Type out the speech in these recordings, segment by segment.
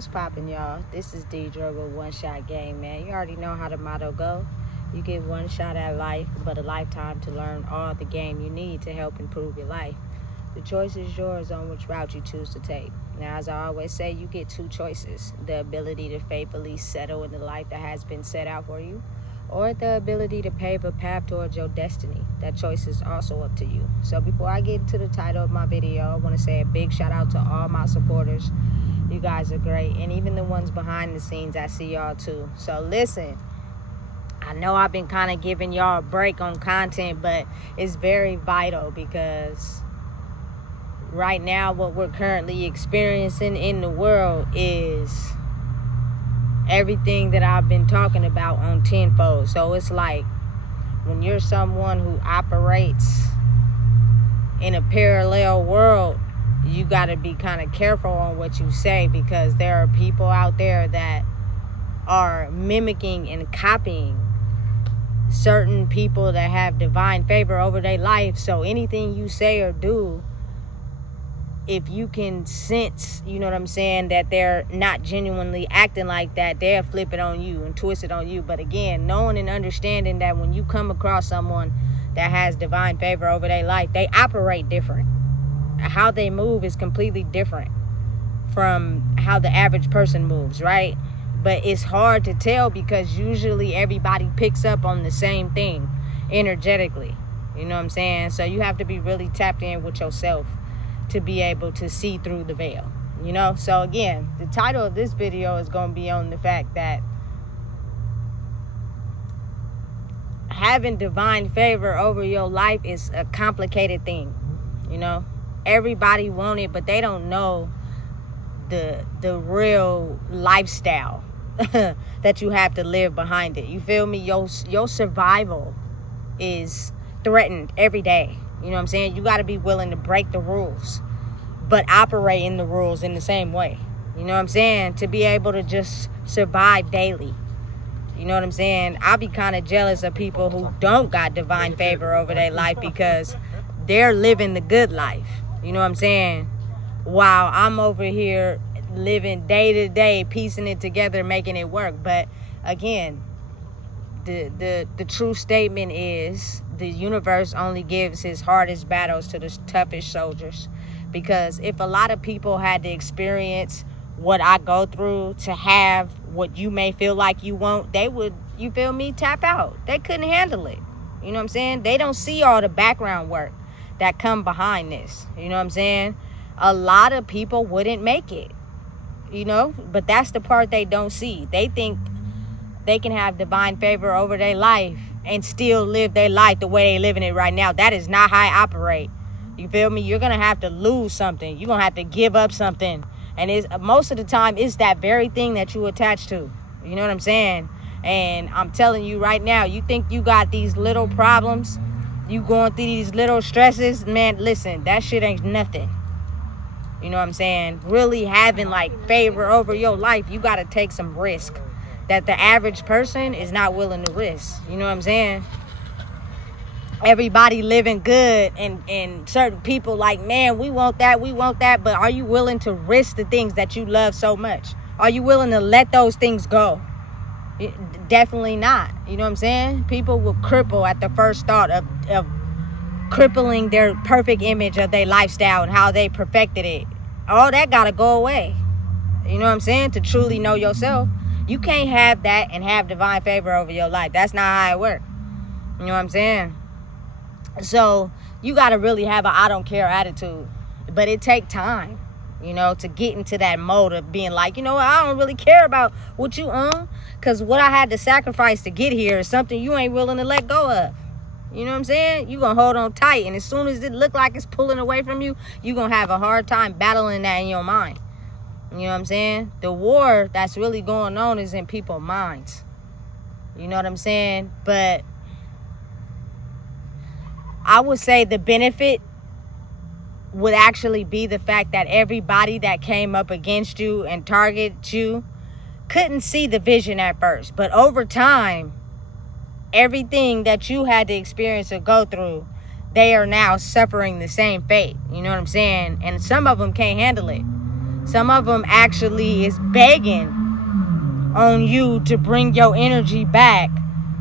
What's poppin', y'all? This is Deidre with One Shot Game, man. You already know how the motto go. You get one shot at life, but a lifetime to learn all the game you need to help improve your life. The choice is yours on which route you choose to take. Now, as I always say, you get two choices: the ability to faithfully settle in the life that has been set out for you, or the ability to pave a path towards your destiny. That choice is also up to you. So before I get into the title of my video, I want to say a big shout out to all my supporters. You guys are great, and even the ones behind the scenes, I see y'all too. So listen, I know I've been kind of giving y'all a break on content, but it's very vital because right now what we're currently experiencing in the world is everything that I've been talking about on tenfold. So it's like when you're someone who operates in a parallel world, you got to be kind of careful on what you say, because there are people out there that are mimicking and copying certain people that have divine favor over their life. So anything you say or do, if you can sense, you know what I'm saying, that they're not genuinely acting like that, they'll flip it on you and twist it on you. But again, knowing and understanding that when you come across someone that has divine favor over their life, they operate different. How they move is completely different from how the average person moves, right? But it's hard to tell because usually everybody picks up on the same thing energetically. You know what I'm saying? So you have to be really tapped in with yourself to be able to see through the veil, you know? So again, the title of this video is going to be on the fact that having divine favor over your life is a complicated thing, you know? Everybody want it, but they don't know the real lifestyle that you have to live behind it. You feel me? Your survival is threatened every day. You know what I'm saying? You got to be willing to break the rules, but operate in the rules in the same way. You know what I'm saying? To be able to just survive daily. You know what I'm saying? I'll be kind of jealous of people who don't got divine favor over their life because they're living the good life. You know what I'm saying? While I'm over here living day to day, piecing it together, making it work. But again, the true statement is the universe only gives his hardest battles to the toughest soldiers. Because if a lot of people had to experience what I go through to have what you may feel like you want, they would, you feel me, tap out. They couldn't handle it. You know what I'm saying? They don't see all the background work that come behind this. You know what I'm saying? A lot of people wouldn't make it, you know, but that's the part they don't see. They think they can have divine favor over their life and still live their life the way they living it right now. That is not how I operate. You feel me? You're going to have to lose something. You're going to have to give up something. And it's, most of the time, it's that very thing that you attach to. You know what I'm saying? And I'm telling you right now, you think you got these little problems, you going through these little stresses, man, listen, that shit ain't nothing. You know what I'm saying? Really having like favor over your life, you got to take some risk that the average person is not willing to risk. You know what I'm saying? Everybody living good, and certain people like, man, we want that, but are you willing to risk the things that you love so much? Are you willing to let those things go? Definitely not. You know what I'm saying? People will cripple at the first thought of crippling their perfect image of their lifestyle and how they perfected it. All that gotta go away. You know what I'm saying? To truly know yourself, you can't have that and have divine favor over your life. That's not how it works. You know what I'm saying? So you gotta really have an I don't care attitude, but it take time, you know, to get into that mode of being like, you know what, I don't really care about what you own, because what I had to sacrifice to get here is something you ain't willing to let go of. You know what I'm saying? You're going to hold on tight, and as soon as it look like it's pulling away from you, you're going to have a hard time battling that in your mind. You know what I'm saying? The war that's really going on is in people's minds. You know what I'm saying? But I would say the benefit would actually be the fact that everybody that came up against you and targeted you couldn't see the vision at first. But over time, everything that you had to experience or go through, they are now suffering the same fate. You know what I'm saying? And some of them can't handle it. Some of them actually is begging on you to bring your energy back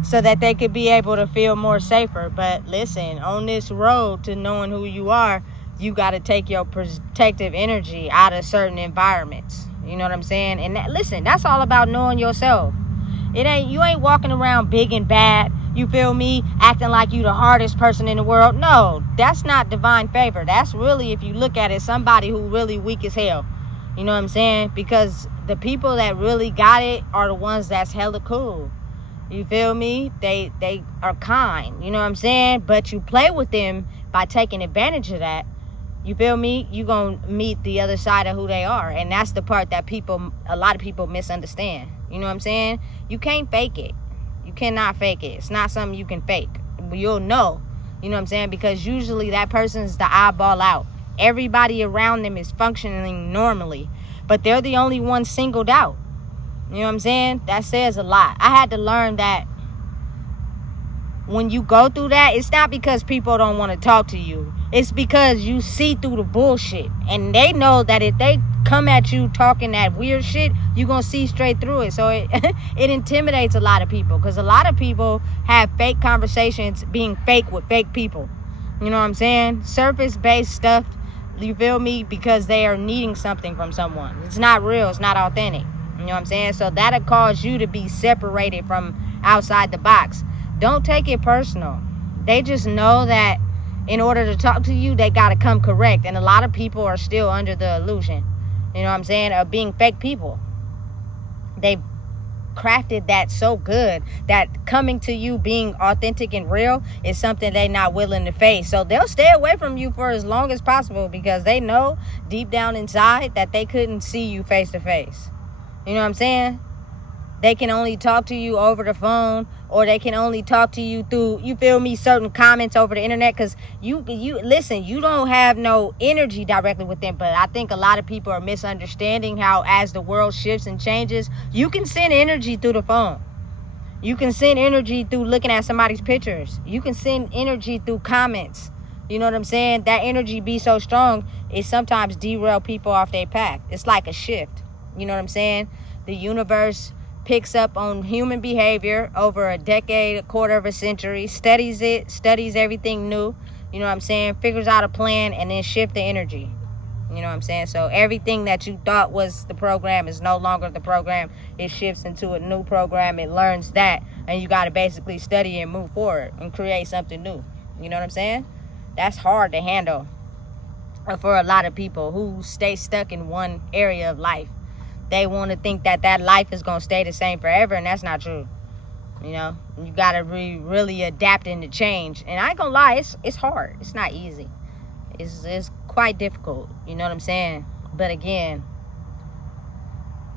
so that they could be able to feel more safer. But listen, on this road to knowing who you are, you got to take your protective energy out of certain environments. You know what I'm saying? And listen, that's all about knowing yourself. You ain't walking around big and bad, you feel me, acting like you the hardest person in the world. No, that's not divine favor. That's really, if you look at it, somebody who really weak as hell. You know what I'm saying? Because the people that really got it are the ones that's hella cool. You feel me? They are kind. You know what I'm saying? But you play with them by taking advantage of that. You feel me? You gonna meet the other side of who they are. And that's the part that a lot of people misunderstand. You know what I'm saying? You can't fake it. You cannot fake it. It's not something you can fake. You'll know. You know what I'm saying? Because usually that person's the eyeball out. Everybody around them is functioning normally, but they're the only one singled out. You know what I'm saying? That says a lot. I had to learn that when you go through that, it's not because people don't want to talk to you. It's because you see through the bullshit. And they know that if they come at you talking that weird shit, you're going to see straight through it. So it intimidates a lot of people. Because a lot of people have fake conversations being fake with fake people. You know what I'm saying? Surface-based stuff, you feel me? Because they are needing something from someone. It's not real. It's not authentic. You know what I'm saying? So that'll cause you to be separated from outside the box. Don't take it personal. They just know that in order to talk to you, they got to come correct. And a lot of people are still under the illusion, you know what I'm saying, of being fake people. They've crafted that so good that coming to you being authentic and real is something they're not willing to face. So they'll stay away from you for as long as possible because they know deep down inside that they couldn't see you face to face. You know what I'm saying? They can only talk to you over the phone, or they can only talk to you through, you feel me, certain comments over the internet, because you listen, you don't have no energy directly with them. But I think a lot of people are misunderstanding how as the world shifts and changes, you can send energy through the phone. You can send energy through looking at somebody's pictures. You can send energy through comments. You know what I'm saying? That energy be so strong, it sometimes derail people off their path. It's like a shift. You know what I'm saying? The universe picks up on human behavior over a decade, a quarter of a century, studies everything new, you know what I'm saying, figures out a plan, and then shift the energy. You know what I'm saying? So everything that you thought was the program is no longer the program. It shifts into a new program. It learns that, and you got to basically study and move forward and create something new. You know what I'm saying? That's hard to handle for a lot of people who stay stuck in one area of life. They want to think that life is going to stay the same forever, and that's not true. You know, you got to be really adapting to change. And I ain't going to lie, it's hard. It's not easy. It's quite difficult. You know what I'm saying? But again,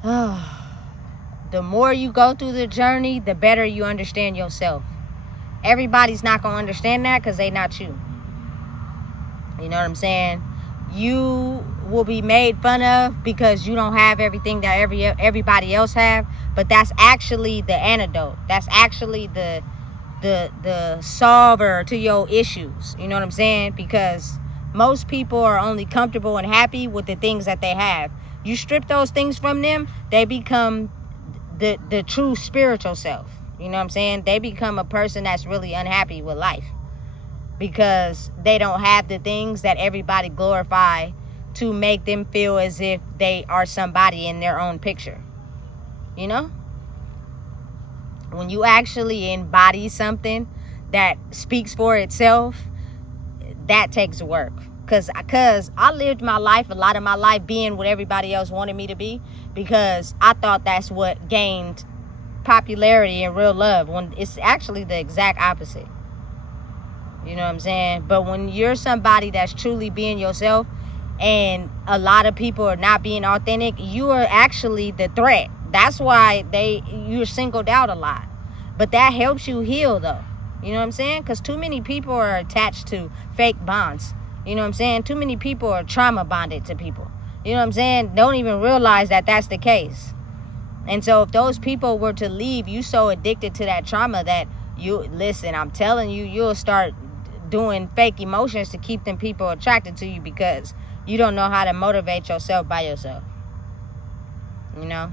the more you go through the journey, the better you understand yourself. Everybody's not going to understand that because they not you. You know what I'm saying? You will be made fun of because you don't have everything that everybody else have, but that's actually the antidote. That's actually the solver to your issues. You know what I'm saying? Because most people are only comfortable and happy with the things that they have. You strip those things from them, they become the true spiritual self. You know what I'm saying? They become a person that's really unhappy with life, because they don't have the things that everybody glorify to make them feel as if they are somebody in their own picture. You know? When you actually embody something that speaks for itself, that takes work. Because I lived my life, a lot of my life, being what everybody else wanted me to be, because I thought that's what gained popularity and real love, when it's actually the exact opposite. You know what I'm saying? But when you're somebody that's truly being yourself, and a lot of people are not being authentic, you are actually the threat. That's why you're singled out a lot. But that helps you heal, though. You know what I'm saying? Because too many people are attached to fake bonds. You know what I'm saying? Too many people are trauma bonded to people. You know what I'm saying? Don't even realize that that's the case. And so if those people were to leave, you so addicted to that trauma that I'm telling you, you'll start doing fake emotions to keep them people attracted to you, because you don't know how to motivate yourself by yourself. you know.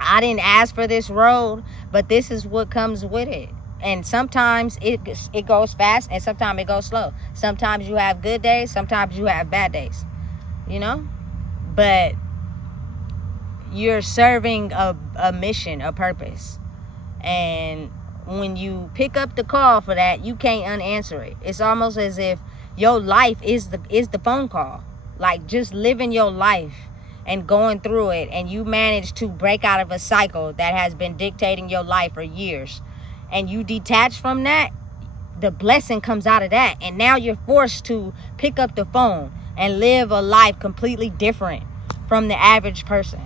I didn't ask for this road, but this is what comes with it. And sometimes it goes fast, and sometimes it goes slow. Sometimes you have good days, sometimes you have bad days, you know. But you're serving a mission, a purpose. And when you pick up the call for that, you can't unanswer it. It's almost as if your life is the phone call. Like, just living your life and going through it, and you manage to break out of a cycle that has been dictating your life for years, and you detach from that, the blessing comes out of that. And now you're forced to pick up the phone and live a life completely different from the average person.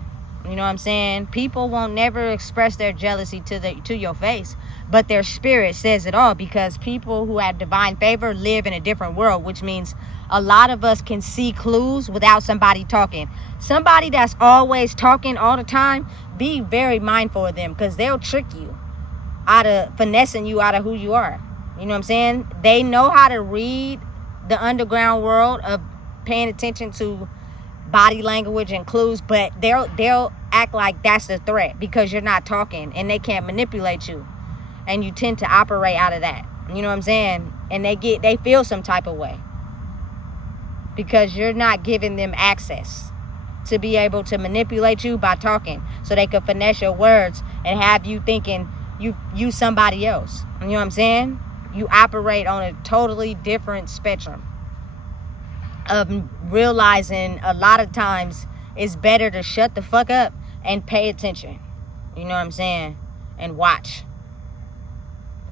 You know what I'm saying? People won't never express their jealousy to your face, but their spirit says it all, because people who have divine favor live in a different world, which means a lot of us can see clues without somebody talking. Somebody that's always talking all the time, be very mindful of them, because they'll trick you out of finessing you out of who you are. You know what I'm saying? They know how to read the underground world of paying attention to body language and clues, but they'll act like that's a threat because you're not talking, and they can't manipulate you, and you tend to operate out of that. You know what I'm saying? And they feel some type of way because you're not giving them access to be able to manipulate you by talking, so they could finesse your words and have you thinking you somebody else. You know what I'm saying? You operate on a totally different spectrum of realizing a lot of times it's better to shut the fuck up and pay attention. You know what I'm saying? And watch.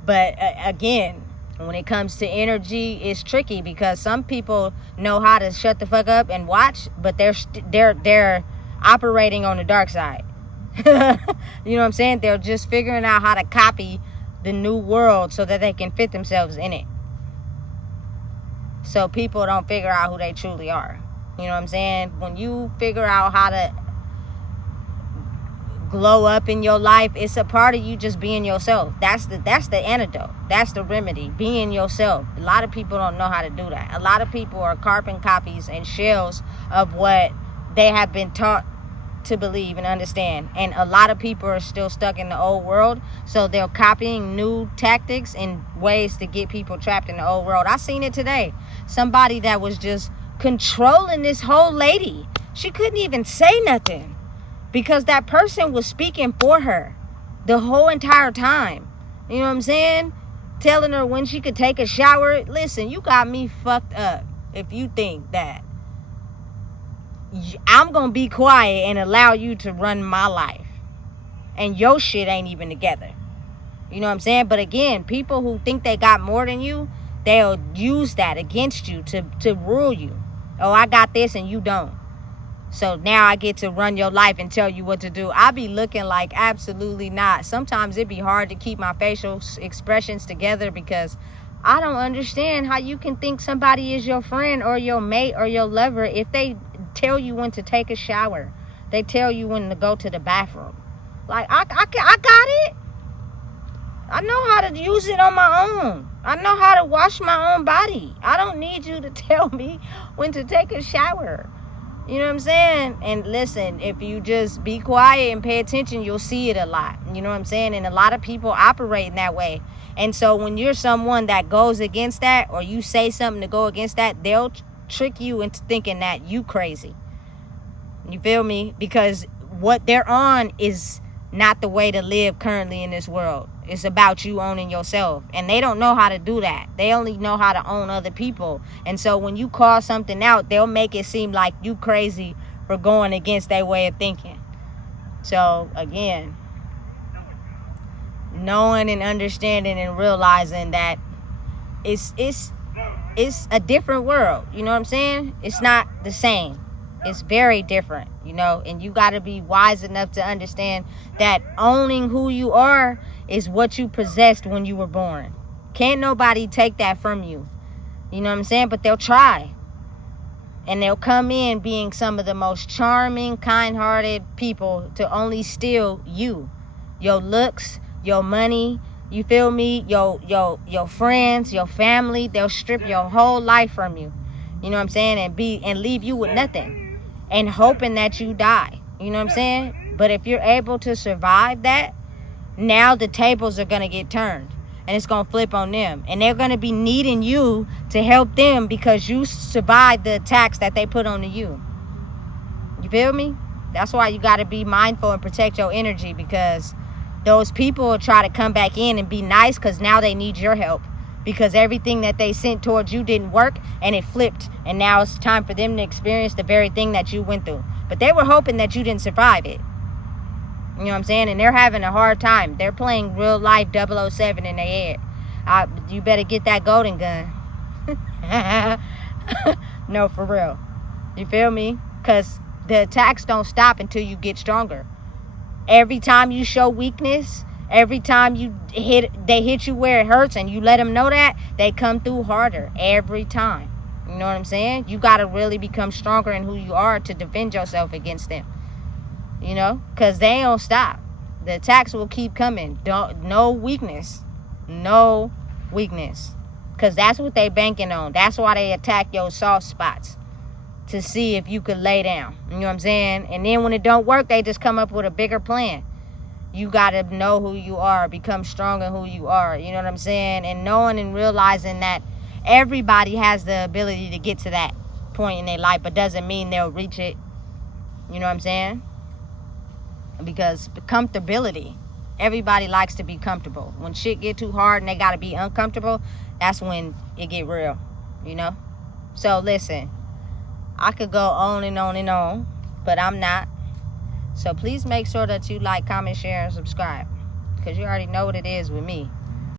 But again, when it comes to energy, it's tricky, because some people know how to shut the fuck up and watch, but they're operating on the dark side. You know what I'm saying? They're just figuring out how to copy the new world so that they can fit themselves in it. So people don't figure out who they truly are. You know what I'm saying? When you figure out how to glow up in your life, it's a part of you just being yourself. That's the antidote. That's the remedy. Being yourself. A lot of people don't know how to do that. A lot of people are carbon copies and shells of what they have been taught to believe and understand. And a lot of people are still stuck in the old world, so they're copying new tactics and ways to get people trapped in the old world. I seen it today. Somebody that was just controlling this whole lady. She couldn't even say nothing because that person was speaking for her the whole entire time. You know what I'm saying? Telling her when she could take a shower. Listen, you got me fucked up if you think that I'm gonna be quiet and allow you to run my life, and your shit ain't even together. You know what I'm saying? But again, people who think they got more than you, they'll use that against you to rule you. Oh, I got this and you don't, so now I get to run your life and tell you what to do. I be looking like absolutely not. Sometimes it be hard to keep my facial expressions together, because I don't understand how you can think somebody is your friend or your mate or your lover if they tell you when to take a shower. They tell you when to go to the bathroom. Like, I got it. I know how to use it on my own. I know how to wash my own body. I don't need you to tell me when to take a shower. You know what I'm saying? And listen, if you just be quiet and pay attention, you'll see it a lot. You know what I'm saying? And a lot of people operate in that way. And so when you're someone that goes against that, or you say something to go against that, they'll trick you into thinking that you crazy. You feel me? Because what they're on is not the way to live currently in this world. It's about you owning yourself. And they don't know how to do that. They only know how to own other people. And so when you call something out, they'll make it seem like you crazy for going against their way of thinking. So again, knowing and understanding and realizing that it's a different world. You know what I'm saying? It's not the same. It's very different, you know, and you got to be wise enough to understand that owning who you are is what you possessed when you were born. Can't nobody take that from you. You know what I'm saying? But they'll try. And they'll come in being some of the most charming, kind-hearted people to only steal you, your looks, your money, you feel me? Your friends, your family. They'll strip your whole life from you. You know what I'm saying? And leave you with nothing. And hoping that you die. You know what I'm saying? But if you're able to survive that, now the tables are going to get turned. And it's going to flip on them. And they're going to be needing you to help them because you survived the attacks that they put on you. You feel me? That's why you got to be mindful and protect your energy, because those people will try to come back in and be nice because now they need your help. Because everything that they sent towards you didn't work and it flipped. And now it's time for them to experience the very thing that you went through. But they were hoping that you didn't survive it. You know what I'm saying? And they're having a hard time. They're playing real life 007 in their head. You better get that golden gun. No, for real. You feel me? Because the attacks don't stop until you get stronger. Every time you show weakness, every time they hit you where it hurts and you let them know that, they come through harder every time. You know what I'm saying? You got to really become stronger in who you are to defend yourself against them. You know? Because they don't stop. The attacks will keep coming. No weakness. No weakness. Because that's what they banking on. That's why they attack your soft spots. To see if you could lay down. You know what I'm saying? And then when it don't work, they just come up with a bigger plan. You got to know who you are. Become strong in who you are. You know what I'm saying? And knowing and realizing that everybody has the ability to get to that point in their life, but doesn't mean they'll reach it. You know what I'm saying? Because comfortability. Everybody likes to be comfortable. When shit get too hard and they got to be uncomfortable, that's when it get real. You know? So listen. I could go on and on and on, but I'm not. So please make sure that you like, comment, share, and subscribe. Because you already know what it is with me.